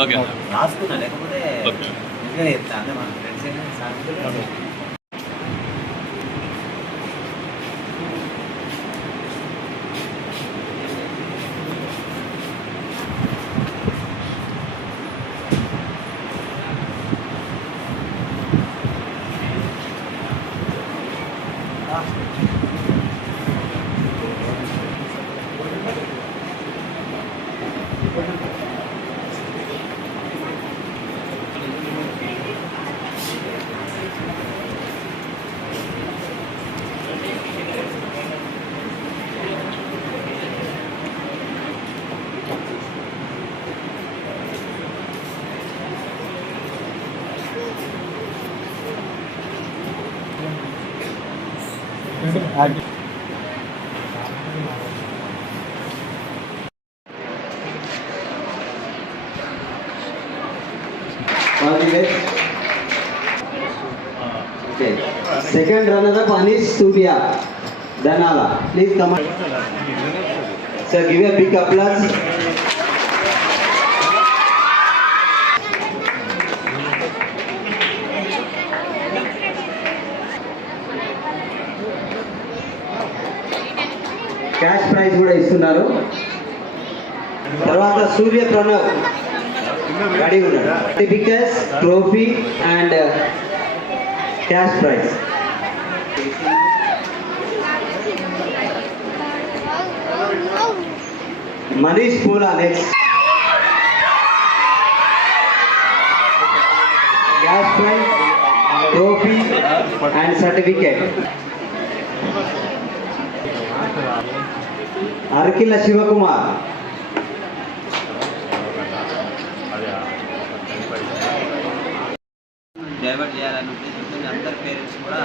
రాసుకున్నా, లేకపోతే నిజంగా చెప్తా అంటే మన ఫ్రెండ్స్ సాగుతుంది. Second runner-up Anish Studia, Danala. Please come on. Sir, give a big applause. Cash prize కూడా ఇస్తున్నారు. తర్వాత సూర్య ప్రణవ్ రెడీ ఉన్నాడు. Certificates, trophy and cash prize. Manish Poola next. Cash prize, trophy and certificate. Arakilla Shivakumar. Divert చేయాలనే ఉద్దేశంతో అందరు పేరెంట్స్ కూడా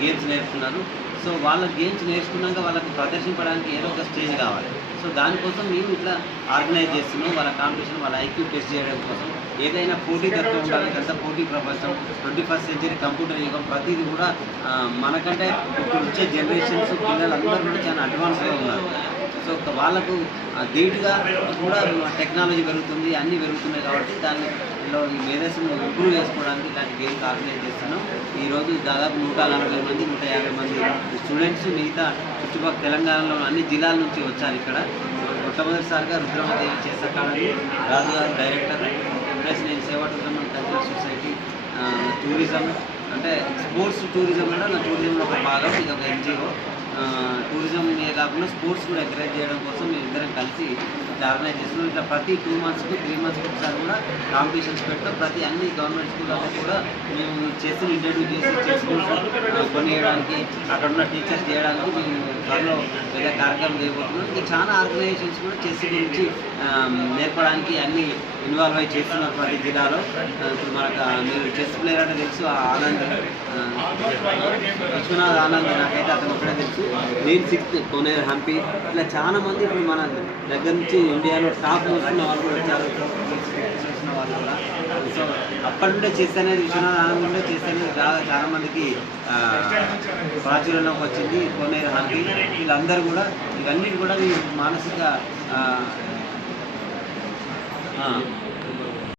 గేమ్స్ నేర్చుకున్నారు. సో వాళ్ళ గేమ్స్ నేర్చుకున్నాక వాళ్ళకి ప్రదర్శించడానికి ఏదో ఒక స్టేజ్ కావాలి. సో దానికోసం మేము ఇట్లా ఆర్గనైజ్ చేస్తున్నాం. వాళ్ళ కాంపిటీషన్, వాళ్ళ ఐక్యూ టెస్ట్ చేయడం కోసం ఏదైనా పోటీ తక్కువ ఉండాలి కదా. పోటీ ప్రపంచం, 21st century కంప్యూటర్ యుగం, ప్రతిదీ కూడా మనకంటే ఇప్పుడు వచ్చే జనరేషన్స్ పిల్లలందరూ కూడా చాలా అడ్వాన్స్గా ఉన్నారు. సో వాళ్ళకు ధీటుగా కూడా టెక్నాలజీ పెరుగుతుంది, అన్నీ పెరుగుతున్నాయి. కాబట్టి దానిలో ఈ మేధస్సును ఇంప్రూవ్ చేసుకోవడానికి ఇలాంటి గేమ్స్ ఆర్గనైజ్ చేస్తున్నాం. ఈరోజు దాదాపు 140 మంది 150 మంది స్టూడెంట్స్ మిగతా చుట్టుపక్కల తెలంగాణలో అన్ని జిల్లాల నుంచి వచ్చారు. ఇక్కడ మొట్టమొదటిసారిగా రుద్రమదేవి చేసే అకాడమీ రాజు గారు డైరెక్టర్, ప్లస్ నేను సేవా tourism and cultural society, tourism అంటే స్పోర్ట్స్ టూరిజం కూడా నా టూరిజంలో ఒక భాగం. ఇది ఒక ఎన్జిఓ. టూరిజంనే కాకుండా స్పోర్ట్స్ కూడా ఎంకరేజ్ చేయడం కోసం మేము ఇద్దరం కలిసి ఆర్గనైజ్ చేస్తున్నాం. ఇట్లా ప్రతి 2 monthsకి 3 monthsకి ఒకసారి కూడా కాంపిటీషన్స్ పెడతాం. ప్రతి అన్ని గవర్నమెంట్ స్కూళ్ళలో కూడా మేము చెస్ని ఇంట్రడ్యూస్ చేసి చెస్ కొనియడానికి, అక్కడ ఉన్న టీచర్స్ చేయడానికి మేము త్వరలో పెద్ద కార్యక్రమం చేయబోతున్నాం. ఇంకా చాలా ఆర్గనైజేషన్స్ కూడా చెస్ గురించి నేర్పడానికి అన్ని ఇన్వాల్వ్ అయ్యి చేస్తున్నారు ప్రతి జిల్లాలో. ఇప్పుడు మనకు మీరు చెస్ ప్లేయర్ అంటే తెలుసు, ఆనంద్ విశ్వనాథ్ ఆనంద్, నాకైతే అతను ఒకటే తెలుసు. నేను 6th కోనేరు హంపి. ఇట్లా చాలా మంది ఇప్పుడు మన దగ్గర నుంచి ఇండియాలో టాప్ వస్తున్న వాళ్ళు కూడా వచ్చారు, చేసిన వాళ్ళు కూడా. సో అప్పటి నుండే చెస్ అనేది, విశ్వనాథ్ ఆనంద్ నుండే చెస్ అనేది చాలా మందికి ప్రాచుర్యంలోకి వచ్చింది. కోనేరు హంపి వీళ్ళందరూ కూడా ఇవన్నీ కూడా మానసిక